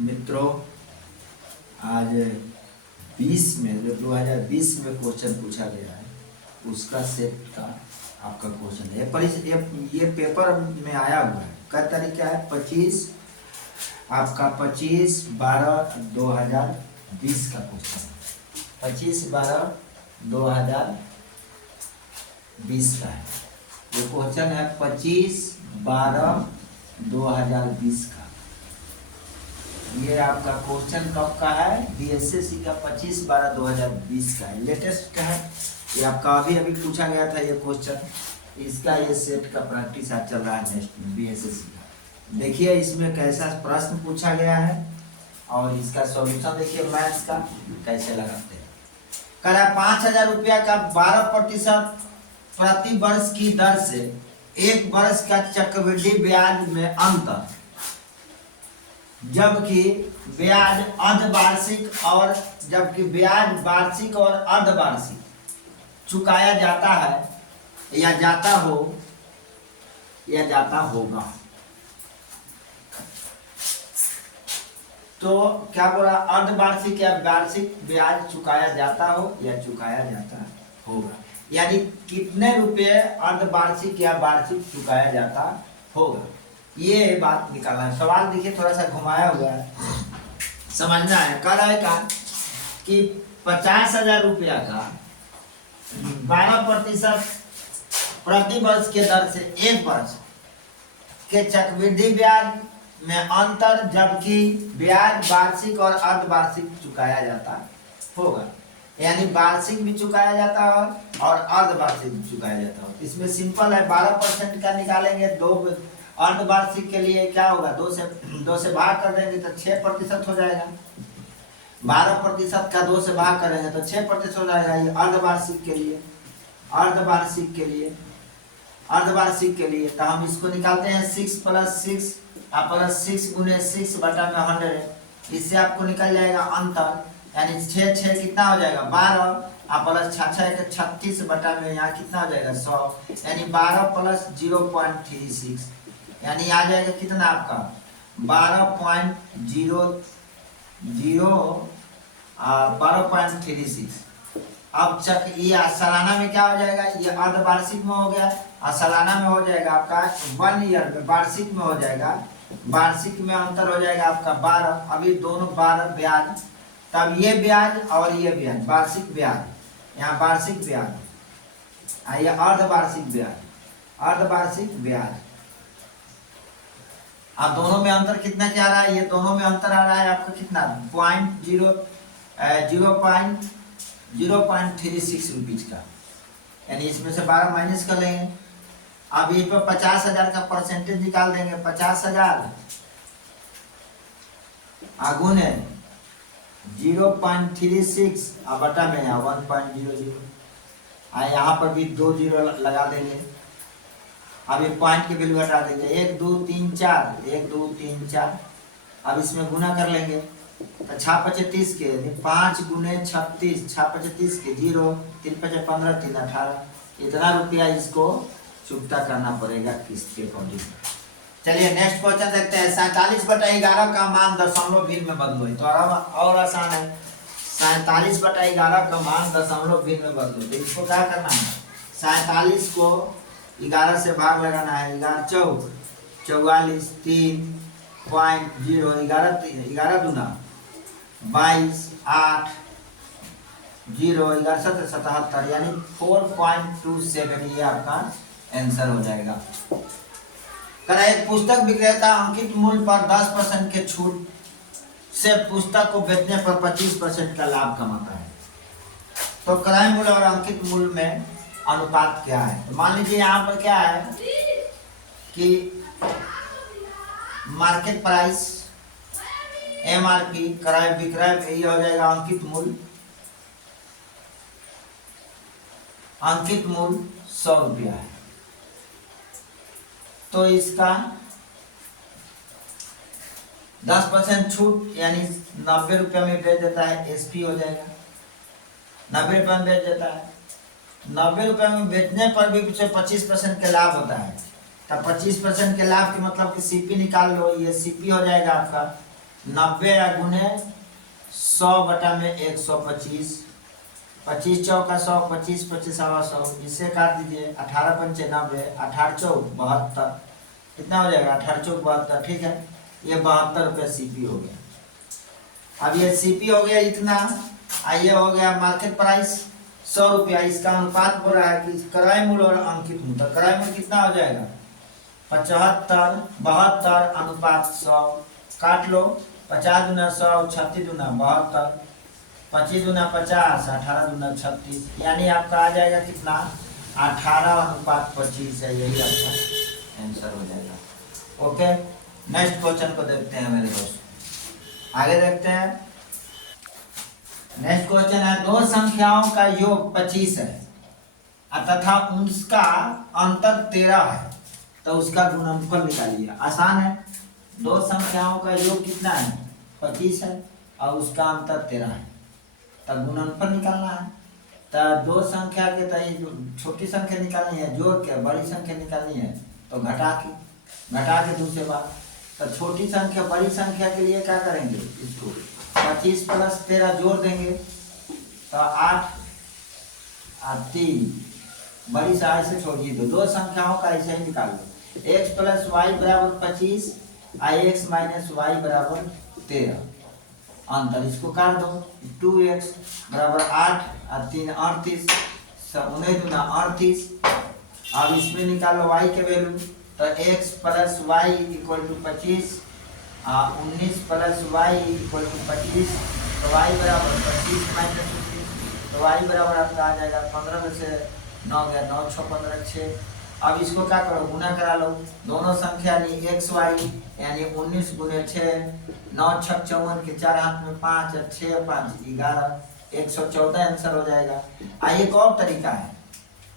मित्रों, आज 20 में जो 2020 में क्वेश्चन पूछा गया है उसका सेट का आपका क्वेश्चन है। पर ये पेपर में आया हुआ है। क्या तरीका है? 25/12/2020 का क्वेश्चन है। 25/12/2020 का है। ये क्वेश्चन है 25/12/2020 का। ये आपका क्वेश्चन कब का है? बीएसएससी का 25/12/2020 का है। लेटेस्ट का है। ये आपका अभी पूछा गया था ये क्वेश्चन। इसका ये सेट का प्रैक्टिस आज चल रहा है नेक्स्ट में बीएसएससी का। देखिए इसमें कैसा प्रश्न पूछा गया है और इसका सॉल्यूशन देखिए मैथ्स का कैसे लगाते हैं। कह रहा है 5,000 रुपया का 12% प्रति वर्ष की दर से एक वर्ष का चक्रवृद्धि ब्याज में अंतर, जबकि ब्याज अर्धवार्षिक और अर्धवार्षिक चुकाया जाता है या जाता होगा। तो क्या बोला? अर्धवार्षिक या वार्षिक ब्याज चुकाया जाता हो या चुकाया जाता होगा, यानी कितने रुपए अर्धवार्षिक या वार्षिक चुकाया जाता होगा, ये बात निकालना है। सवाल देखिए थोड़ा सा घुमाया हुआ है, समझना है। कह रहा है का कि 50,000 रुपया का 12% प्रति वर्ष के दर से एक वर्ष के चक्रवृद्धि ब्याज में अंतर, जबकि ब्याज वार्षिक और अर्धवार्षिक चुकाया जाता होगा, यानी वार्षिक भी चुकाया जाता है और अर्धवार्षिक भी चुकाया जाता है। इसमें सिंपल है, 12% का निकालेंगे, दो अर्धवार्षिक के लिए क्या होगा? 2 से भाग कर देंगे तो 6% हो जाएगा। 12% का 2 से भाग करेंगे तो 6% हो जाएगा। ये अर्धवार्षिक के लिए तो हम इसको निकालते हैं 6 + 6 गुने 6 बटा में 100। इससे आपको निकल जाएगा अंतर, यानी 6 कितना हो जाएगा? 12 प्लस 6 36 बटा में यहाँ कितना हो जाएगा? 100, यानी 12 + 0.36, यानी आ जाएगा कितना आपका? 12.36। अब चक ये सालाना में क्या हो जाएगा? ये अर्धवार्षिक में हो गया और सालाना में हो जाएगा आपका 1 ईयर में, वार्षिक में हो जाएगा। वार्षिक में अंतर हो जाएगा आपका 12। अभी दोनों 12 ब्याज, तब ये ब्याज और ये ब्याज, वार्षिक ब्याज, यहाँ वार्षिक ब्याज, ये अर्धवार्षिक ब्याज। अब दोनों में अंतर कितना क्या रहा है? ये दोनों में अंतर आ रहा है आपका कितना? 0.36 रुपीज का, यानी इसमें से 12 माइनस कर लेंगे। अब ये पे 50,000 का परसेंटेज निकाल देंगे। 50,000 आगुन है 0.36 और बटा में यहाँ 1.00, यहाँ पर भी 2 0 लगा देंगे। अब ये पॉइंट की वैल्यू हटा देंगे, 1 2 3 4। अब इसमें गुना कर लेंगे तो 6×25 के 5 गुने 36, 6×25 के 0, 3×5 15, 3 18। इतना रुपया इसको चुकता करना पड़ेगा किस्त के अकॉर्डिंग। चलिए नेक्स्ट क्वेश्चन देखते हैं। 47/11 का मान दशमलव भिन्न में बदलो। तो और आसान है। 47/11 का मान दशमलव भिन्न में बदलो। तो इसको क्या करना है? 47 को 11 से भाग लगाना है। 11 चौक 44, 3.0, 11 दूना 22, 8 0, 11 7 77, यानी 4.27 ये आपका आंसर हो जाएगा। करा एक पुस्तक विक्रेता अंकित मूल्य पर 10% के छूट से पुस्तक को बेचने पर 25% का लाभ कमाता है। तो क्रय मूल्य और अंकित मूल्य में अनुपात क्या है? तो मान लीजिए यहाँ पर क्या है कि मार्केट प्राइस एमआरपी, क्रय विक्रय, ये हो जाएगा अंकित मूल्य 100 रुपया है। तो इसका 10% छूट यानी 90 रुपया में बेच देता है, एसपी हो जाएगा। 90 रुपया में बेच देता है। 90 रुपये में बेचने पर भी 25% के लाभ होता है। तब 25% के लाभ के मतलब कि सीपी निकाल लो। ये सीपी हो जाएगा आपका 90 या गुने 100 बटा में 125, 25 चौका 100, 25 25 100, इससे काट दीजिए। 18 पंचे 90, 18 चौक 72, कितना हो जाएगा 18 चौक 72, ठीक है। ये 72 रुपये सीपी हो गया। अब ये सीपी हो गया इतना, आइए हो गया मार्केट प्राइस 100 रुपया। इसका अनुपात बोल रहा है कि क्रय मूल्य और अंकित मूल्य, तो क्रय मूल्य कितना हो जाएगा 75, 72 अनुपात 100, काट लो। 50 दूना 100, 36 दूना 72, 25 दूना 50, 18 दूना 36, यानी आपका आ जाएगा कितना 18 अनुपात 25 है। यही आपका आंसर हो जाएगा। ओके, नेक्स्ट क्वेश्चन को देखते हैं मेरे दोस्त, आगे देखते हैं। नेक्स्ट क्वेश्चन है, दो संख्याओं का योग 25 है तथा उसका अंतर 13 है, तो उसका गुणनफल निकालिए। आसान है, दो संख्याओं का योग कितना है 25 है और उसका अंतर 13 है, तब गुणनफल निकालना है। तो दो संख्या के तय जो छोटी संख्या निकालनी है जोड़ के, बड़ी संख्या निकालनी है तो घटा के दूसरे बार। तो छोटी संख्या बड़ी संख्या के लिए क्या करेंगे, इसको 25 प्लस 13 जोड़ देंगे तो 8 और 3, बड़ी से ऐसे छोड़िए। दो संख्याओं का ऐसे ही निकाल लो। x प्लस वाई बराबर 25 और x माइनस वाई बराबर 13, अंतर इसको काट दो। 2x बराबर 8 और 3 38, 19 दूना 38। अब इसमें निकालो y के वैल्यू, तो x plus y equal to 25, 19 plus y equal to 25, तो y बराबर 25 माइनस 19, तो y बराबर आपका आ जाएगा 15 में से 9 गया 9 6 15 6। अब इसको क्या करो, गुना करा लो दोनों संख्या यानी एक्स वाई, यानी 19 गुने 6, 9 6 54 के 4 हाथ में 5 और 6 5 11, 114 आंसर हो जाएगा। एक और तरीका है,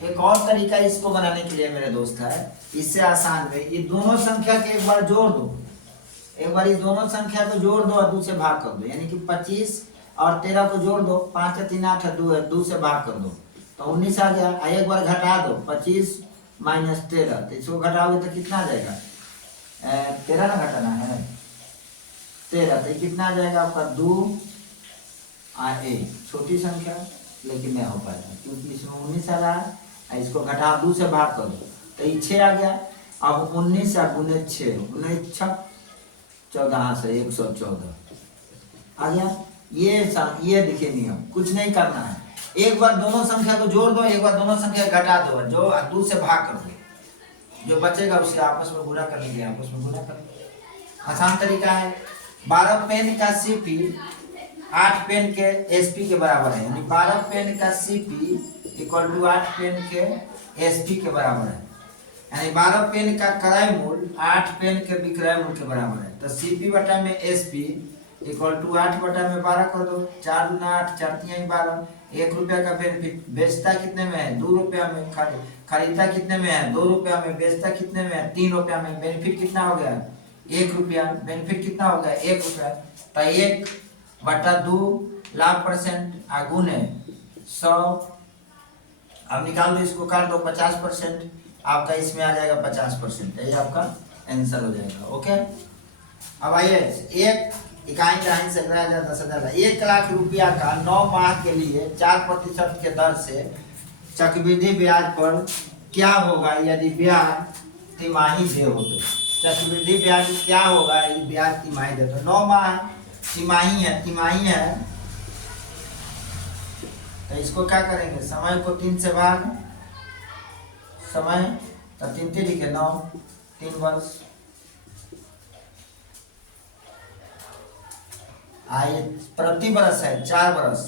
एक और तरीका इसको बनाने के लिए मेरे दोस्त है, इससे आसान है। ये दोनों संख्या के एक बार जोड़ दो, एक बार इस दोनों संख्या को जोड़ दो और 2 से भाग कर दो, यानी कि 25 और 13 को जोड़ दो, 5 है 3 8 है 2 है, 2 से भाग कर दो तो 19 आ गया। एक बार घटा दो, 25 माइनस 13, तो इसको घटाओगे तो कितना आ जाएगा 13 ना घटाना है 13, तो कितना आ जाएगा आपका 2 और 1, छोटी संख्या लेकिन नहीं हो पाएगा क्योंकि इसमें 19 आ रहा है। इसको घटा 2 से भाग कर दो तो ये 6 आ गया। अब 19 और गुने 6, 19 6 14 से 114 आ गया। ये देखिए नियम, कुछ नहीं करना है, एक बार दोनों संख्या को जोड़ दो, एक बार दोनों संख्या घटा दो, जो 2 से भाग कर दो, जो बचेगा उससे आपस में गुणा कर लेंगे, आपस में गुणा कर लेंगे। आसान तरीका है। 12 पेन का सीपी 8 पेन के एसपी के बराबर है, यानी 12 पेन का सीपी इक्वल टू 8 पेन के एसपी के बराबर है, यानी 12 पेन का क्रय मूल्य 8 पेन के विक्रय मूल्य के बराबर है। तो सीपी बटा में एसपी इक्वल टू 8 बटा में 12 कर दो, 4 दूना 8 4 3 12, 1 रुपया का बेनिफिट, बेचता कितने में है 2 रुपया में, खरीदता कितने में है 2 रुपया में, बेचता कितने में है 3 रुपया में, बेनिफिट कितना हो गया 1 रुपया, बेनिफिट कितना हो गया 1 रुपया। तो 1 बटा 2 लाभ परसेंट आगुन है 100। अब निकाल दो, इसको काट दो, 50% आपका इसमें आ जाएगा 50%, यही आपका आंसर हो जाएगा। ओके, अब आइए, एक इकाई दहाई से 10,000 1 लाख रुपया का 9 माह के लिए 4% के दर से चक्रवृद्धि ब्याज पर क्या होगा यदि ब्याज तिमाही दे हो तो। चक्रवृद्धि ब्याज क्या होगा यदि ब्याज तिमाही दे तो। 9 माह तिमाही है तो इसको क्या करेंगे, समय को 3 से भाग, समय तो 3 3 लिखे 9, 3 वर्ष, आइए प्रति वर्ष है 4 वर्ष,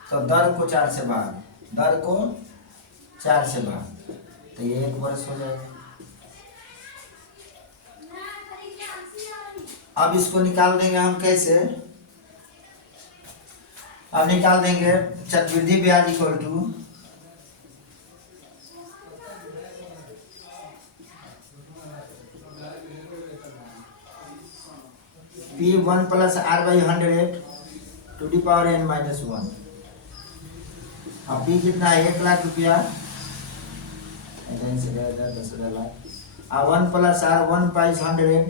तो दर को 4 से भाग, दर को 4 से भाग, तो ये 1 वर्ष हो जाएगा। अब इसको निकाल देंगे हम कैसे, अब निकाल देंगे चक्रवृद्धि ब्याज equal to P1 plus R by 100 to the power n minus 1। अब P कितना है 1 लाख रुपया, 10,000 लाख, और 1 plus R 1 by 100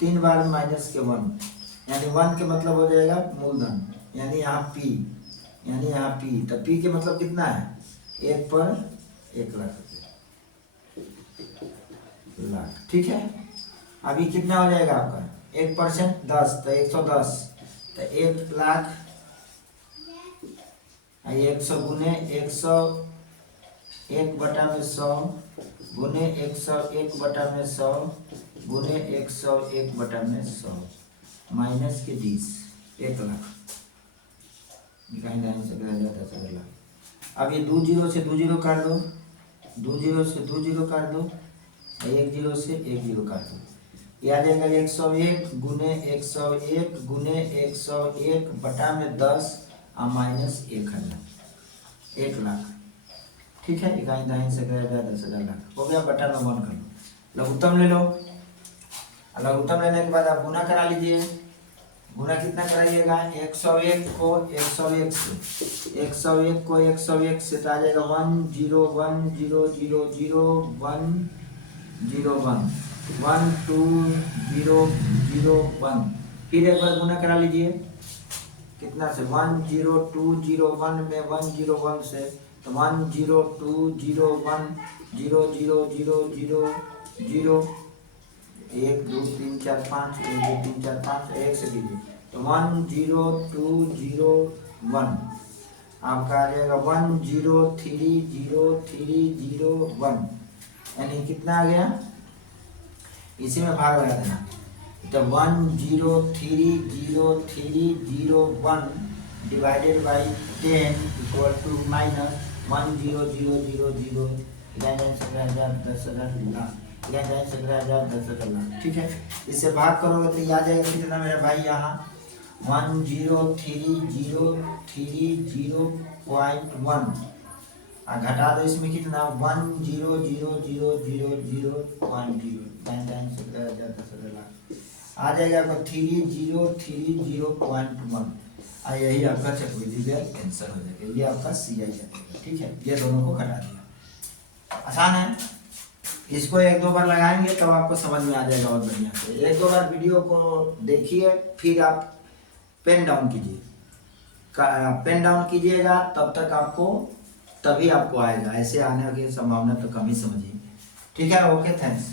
3 bar minus के 1, यानी 1 के मतलब हो जाएगा मूलधन, यानी यहाँ P, यानी यहाँ P, तो P के मतलब कितना है 1 पर 1 लाख लाख, ठीक है। अभी कितना हो जाएगा आपका 1% 10, तो 110, तो 1 लाख 100 गुने 100 1/100 गुने 100 1/100 गुने 100 1/100 माइनस के 20, 1 लाख निकालने से रह जाता 10 लाख। अब ये 2 जीरो से 2 जीरो काट दो, 2 जीरो से 2 जीरो काट दो, 1 जीरो से 1 जीरो काट दो, ये आ जाएगा 101 गुने 101 गुने 101 बटा में 10 और माइनस 1 लाख, ठीक है। इकाई दाइन से करा जाए 10,000 लाख हो गया, बटा में 1 कर लो, लघुत्तम ले लो। लघुत्तम लेने के बाद आप गुना करा लीजिए। गुना कितना कराइएगा 101 को 101 से, 101 को 101 से तो आ जाएगा 101000101 12001। फिर एक बार गुना करा लीजिए, कितना से 10201 में 101 से, तो 10201 00000 1 2 3 4 5 1 2 3 4 5 1 से कीजिए, तो 10201 आपका आ जाएगा 1030301, यानी कितना आ गया, इसी में भाग लगा देना, तो 1030301 divided by 10 equal to minus 10000 10,000 lakh, 10,000 lakh, ठीक है। इससे भाग करोगे तो ये आ जाएगा कितना मेरा भाई, यहाँ 1030301 और घटा दो इसमें कितना 1000000.0 10,000 लाख आ जाएगा आपका 3030.1 और यही आपका चक्रवृद्धि ब्याज आंसर हो जाएगा, ये आपका CI जाएगा, ठीक है। ये दोनों को घटा दिया, आसान है। इसको 1-2 बार लगाएंगे तो आपको समझ में आ जाएगा और बढ़िया से। 1-2 बार वीडियो को देखिए, फिर आप पेन डाउन कीजिए, पेन डाउन कीजिएगा तब तक आपको, तभी आपको आएगा, ऐसे आने की संभावना तो कम ही समझिए, ठीक है। Okay, thanks.